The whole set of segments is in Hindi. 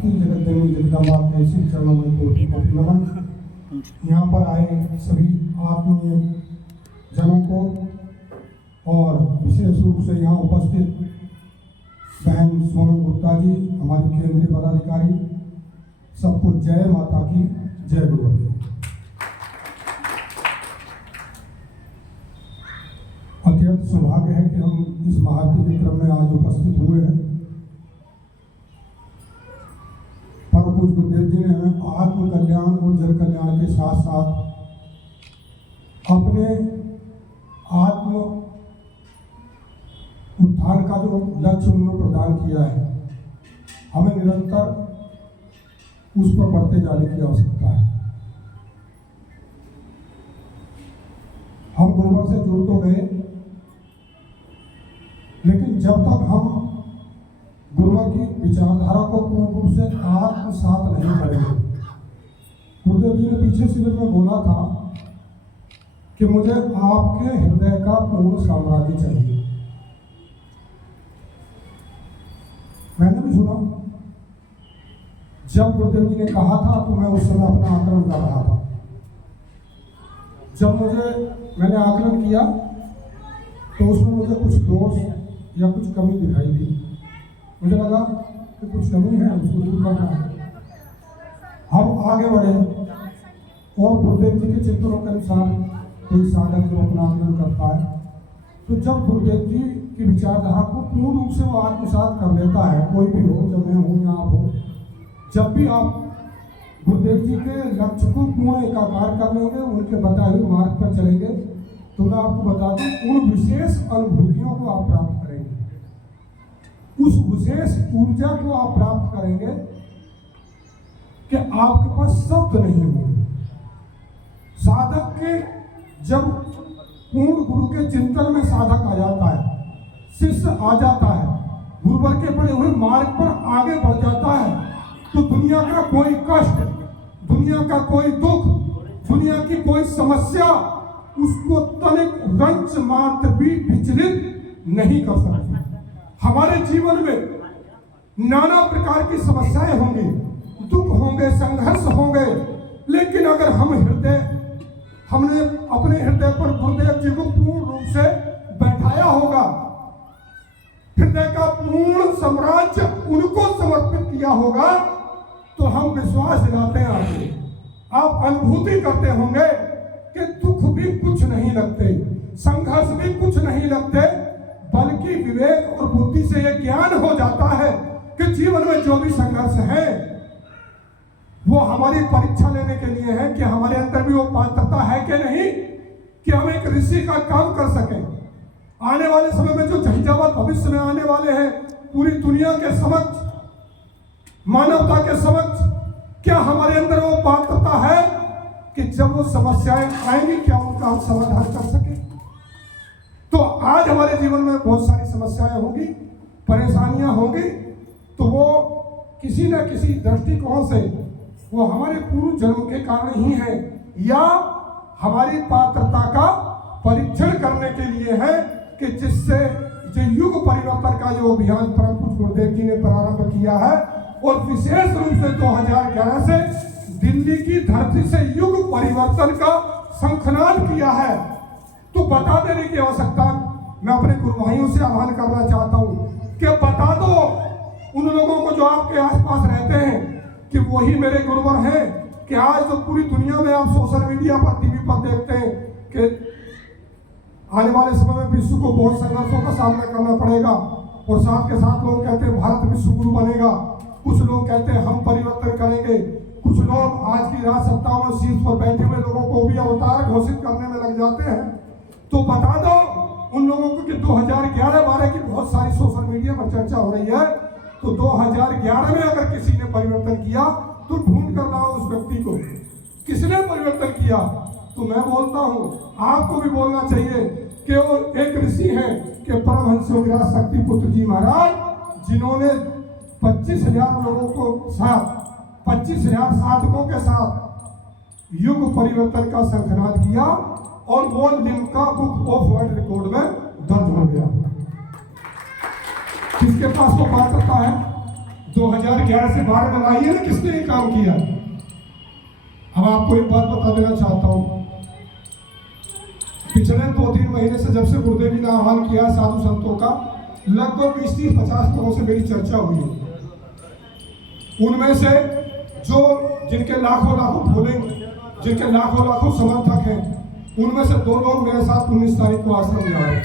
शक्ति जगत जगदम्बा के श्री चरणों में कोटि कोटि नमन। यहाँ पर आए सभी आत्मीय जनों को और विशेष रूप से यहाँ उपस्थित बहन सोनम गुप्ता जी, हमारी केंद्रीय पदाधिकारी, सबको जय माता की, जय गुरुदेव। अत्यंत सौभाग्य है कि हम इस महाआरती के क्रम में आज उपस्थित हुए हैं। परम पूज्य गुरुदेव जी ने हमें आत्म कल्याण और जन कल्याण के साथ साथ अपने आत्म उत्थान का जो लक्ष्य उन्होंने प्रदान किया है, हमें निरंतर उस पर बढ़ते जाने की आवश्यकता है। हम गुरुवर से जुड़ तो गए, लेकिन जब तक हम गुरुवर की विचारधारा को पूर्ण रूप से आत्मसात नहीं करेंगे, गुरुदेव जी ने पीछे शिविर में बोला था कि मुझे आपके हृदय का पूर्ण साम्राज्य चाहिए। मैंने भी सुना, जब गुरुदेव जी ने कहा था तो मैं उस समय अपना आकलन कर रहा था। जब मैंने आकलन किया तो उसमें मुझे कुछ दोष या कुछ कमी दिखाई दी। मुझे लगा कि कुछ कमी है, उसको दूर करना है। हम आगे बढ़े और गुरुदेव जी के चिंतनों के अनुसार कोई साधक जो अपना आकलन करता है, तो जब गुरुदेव जी की विचारधारा को पूर्ण रूप से वो आत्मसात कर लेता है, कोई भी हो, जब मैं हूँ या आप हो, जब भी आप गुरुदेव जी के लक्ष्य को पूर्ण एकाकार कर लेंगे, उनके बताए हुए मार्ग पर चलेंगे, तो मैं आपको बता दूं उन विशेष अनुभूतियों को आप प्राप्त करेंगे, उस विशेष ऊर्जा को आप प्राप्त करेंगे कि आपके पास शब्द नहीं होंगे। साधक के जब पूर्ण गुरु के चिंतन में साधक आ जाता है, शिष्य आ जाता है, गुरुवर के पड़े हुए मार्ग पर आगे बढ़ जाता है, तो दुनिया का कोई कष्ट, दुनिया का कोई दुख, दुनिया की कोई समस्या उसको तनिक रंच मात्र भी विचलित नहीं कर सकती। हमारे जीवन में नाना प्रकार की समस्याएं होंगी, दुख होंगे, संघर्ष होंगे, लेकिन अगर हमने अपने हृदय पर गुरुदेव जी को पूर्ण रूप से बैठाया होगा, हृदय का पूर्ण साम्राज्य उनको समर्पित किया होगा, तो हम विश्वास दिलाते हैं, आप अनुभूति करते होंगे कि दुख भी कुछ नहीं लगते, संघर्ष भी कुछ नहीं लगते, बल्कि विवेक और बुद्धि से यह ज्ञान हो जाता है कि जीवन में जो भी संघर्ष है वो हमारी परीक्षा लेने के लिए है कि हमारे अंदर भी वो पात्रता है कि नहीं कि हम एक ऋषि का काम कर सकें। आने वाले समय में जो झंझावात भविष्य में आने वाले हैं पूरी दुनिया के समक्ष, मानवता के समक्ष, क्या हमारे अंदर वो पात्रता है कि जब वो समस्याएं आएंगी क्या उनका हम समाधान कर सके। तो आज हमारे जीवन में बहुत सारी समस्याएं होंगी, परेशानियां होंगी, तो वो किसी न किसी दृष्टिकोण से वो हमारे पूर्व जन्म के कारण ही है, या हमारी पात्रता का परीक्षण करने के लिए है कि जिससे जो युग परिवर्तन का जो अभियान परम पूज्य गुरुदेव जी ने प्रारंभ किया है और विशेष रूप से 2011 से दिल्ली की धरती से युग परिवर्तन का शंखनाद किया है, तो बता देने की आवश्यकता मैं अपने गुरु भाइयों से आह्वान करना चाहता हूं कि बता दो उन लोगों को जो आपके आसपास रहते हैं कि वही मेरे गुरुवर हैं, कि आज तो पूरी दुनिया में आप सोशल मीडिया पर, टीवी पर देखते हैं कि आने वाले समय में विश्व को बहुत संघर्षों का सामना करना पड़ेगा, और साथ के साथ लोग कहते हैं भारत विश्व गुरु बनेगा, कुछ लोग कहते हैं हम परिवर्तन करेंगे, कुछ लोग आज की राज सत्ताओं में शीर्ष पर बैठे हुए लोगों को भी अवतार घोषित करने में लग जाते हैं। तो बता दो उन लोगों को कि 2011-12 की बहुत सारी सोशल मीडिया पर चर्चा हो रही है, तो 2011 में अगर किसी ने परिवर्तन किया तो ढूंढ कर लाओ उस व्यक्ति को, किसने परिवर्तन किया। तो मैं बोलता हूँ आपको भी बोलना चाहिए कि वो एक ऋषि हैं कि परमहंस योगीराज शक्तिपुत्र जी महाराज, जिन्होंने 25,000 लोगों को साथ, 25,000 साधकों के साथ युग परिवर्तन का शंखनाद किया, और वो Limca book of world record में दर्ज हो गया। किसके पास वो पात्रता है? 2011 से 12 में लाई है ना, किसने ये काम किया। अब आपको एक बात बता देना चाहता हूं, पिछले 2-3 महीने से जब से गुरुदेव जी ने आह्वान किया साधु संतों का, लगभग 20-50 लोगों से मेरी चर्चा हुई है। उनमें से जो जिनके लाखों फॉलोइंग, जिनके लाखों समर्थक हैं, उनमें से 2 लोग मेरे साथ 19 तारीख को आश्रम में आए।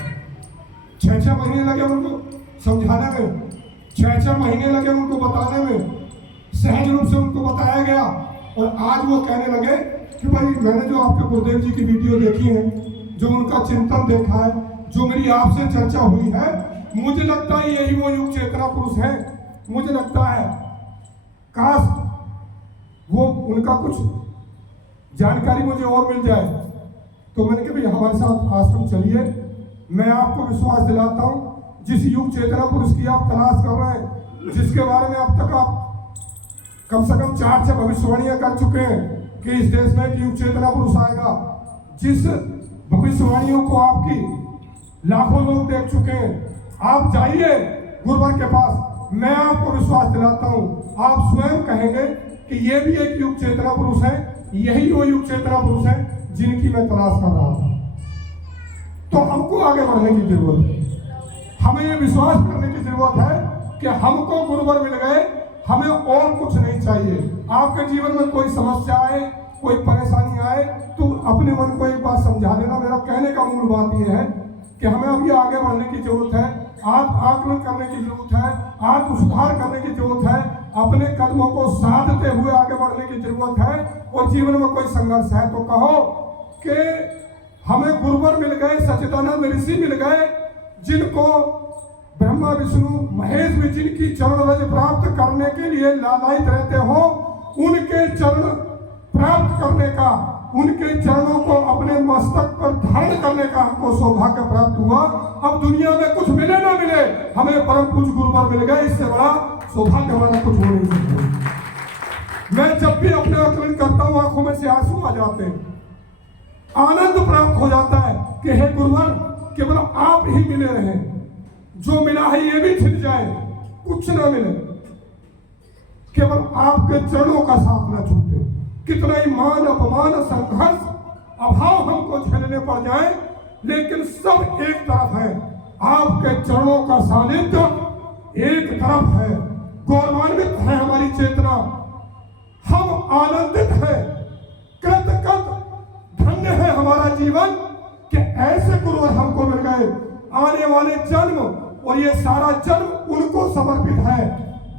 6 महीने लगे उनको समझाने में, 6 महीने लगे उनको बताने में, सहज रूप से उनको बताया गया। और आज वो कहने लगे कि भाई मैंने जो आपके गुरुदेव जी की वीडियो देखी है, जो उनका चिंतन देखा है, जो मेरी आपसे चर्चा हुई है, मुझे लगता है यही वो युग चेतना पुरुष है। मुझे लगता है काश वो उनका कुछ जानकारी मुझे और मिल जाए। तो मैंने कहा भाई हमारे साथ आश्रम चलिए, मैं आपको विश्वास दिलाता हूँ, जिस युग चेतना पुरुष की आप तलाश कर रहे हैं, जिसके बारे में अब तक आप कम से कम 4 भविष्यवाणियां कर चुके हैं कि इस देश में एक युग चेतना पुरुष आएगा, जिस भविष्यवाणियों को आपकी लाखों लोग देख चुके हैं, आप जाइए गुरुवर के पास, मैं आपको विश्वास दिलाता हूँ, आप स्वयं कहेंगे कि ये भी एक युग चेतना पुरुष है, यही वो युग चेतना पुरुष है जिनकी मैं तलाश कर रहा था। तो हमको आगे बढ़ने की जरूरत है, हमें ये विश्वास करने की जरूरत है कि हमको गुरुवर मिल गए, हमें और कुछ नहीं चाहिए। आपके जीवन में कोई समस्या आए, कोई परेशानी आए, तो अपने मन को एक बात समझा लेना। मेरा कहने का मूल बात यह है कि हमें अभी आगे बढ़ने की जरूरत है, आत्म करने की जरूरत है, आत्म सुधार करने की जरूरत है, अपने कदमों को साधते हुए आगे बढ़ने की जरूरत है। और जीवन में कोई संघर्ष है तो कहो कि हमें गुरुवर मिल गए, सच्चिदानंद ऋषि मिल गए, जिनको ब्रह्मा विष्णु महेश भी जिनकी चरण रज प्राप्त करने के लिए लालायित रहते हो, उनके चरण प्राप्त करने का, उनके चरणों को अपने मस्तक पर धारण करने का हमको सौभाग्य प्राप्त हुआ। अब दुनिया में कुछ मिले ना मिले, हमें परम पूज्य गुरुवर मिल गए, इससे बड़ा सौभाग्य हमारा कुछ हो नहीं सकता। मैं जब भी अपने आकलन करता हूँ, आंखों में से आंसू आ जाते हैं, आनंद प्राप्त हो जाता है कि हे गुरुवर केवल आप ही मिले रहे, जो मिला है ये भी छिन जाए, कुछ ना मिले, केवल आपके चरणों का साथ न छूटे। कितना ही मान अपमान संघर्ष अभाव हमको झेलने पड़ जाए, लेकिन सब एक तरफ है, आपके चरणों का सानिध्य एक तरफ है। गौरवान्वित है हमारी चेतना, हम आनंदित है, कृतकृत धन्य है हमारा जीवन कि ऐसे गुरुवर हमको मिल गए। आने वाले जन्म और ये सारा जन्म उनको समर्पित है,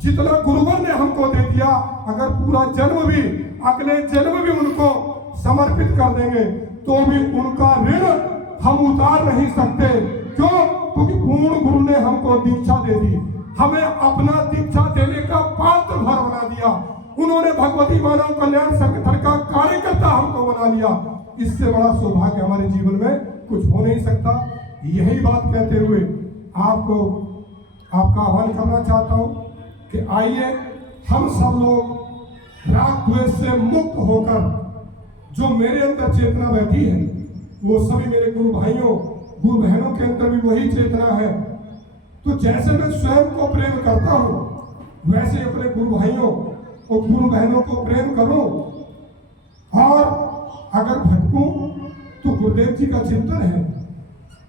जितना गुरुवर ने हमको दे दिया। अगर पूरा जन्म भी, अगले जन्म भी उनको समर्पित कर देंगे तो भी उनका ऋण हम उतार नहीं सकते। क्यों? क्योंकि पूर्ण गुरु ने हमको दीक्षा दे दी, हमें अपना दीक्षा देने का पात्र भर बना दिया। उन्होंने भगवती मानव कल्याण संगठन का कार्यकर्ता हमको बना लिया। इससे बड़ा सौभाग्य हमारे जीवन में कुछ हो नहीं सकता। यही बात कहते हुए आपको आपका आह्वान करना चाहता हूं कि आइए हम सब लोग राग द्वेष से मुक्त होकर, जो मेरे अंदर चेतना बैठी है, वो सभी मेरे गुरु भाइयों गुरु बहनों के अंदर भी वही चेतना है। तो जैसे मैं स्वयं को प्रेम करता हूं, वैसे अपने गुरु भाइयों और गुरु बहनों को प्रेम करूं। और अगर भटकूं तो गुरुदेव जी का चिंतन है,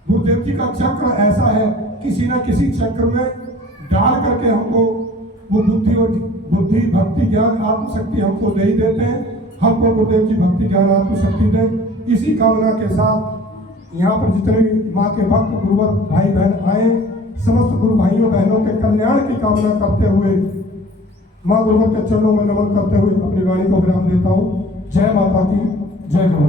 गुरुदेव जी का चक्र ऐसा है, किसी न किसी चक्र में डाल करके हमको वो बुद्धि भक्ति ज्ञान आत्मशक्ति हमको दे ही देते हैं। हमको गुरुदेव जी भक्ति ज्ञान आत्मशक्ति दें। इसी कामना के साथ यहाँ पर जितने भी माँ के भक्त गुरुवर भाई बहन आए, समस्त गुरु भाइयों बहनों के कल्याण की कामना करते हुए माँ गुरुवर के चरणों में नमन करते हुए अपनी वाणी को विराम देता हूँ। जय माता की, जय गौ।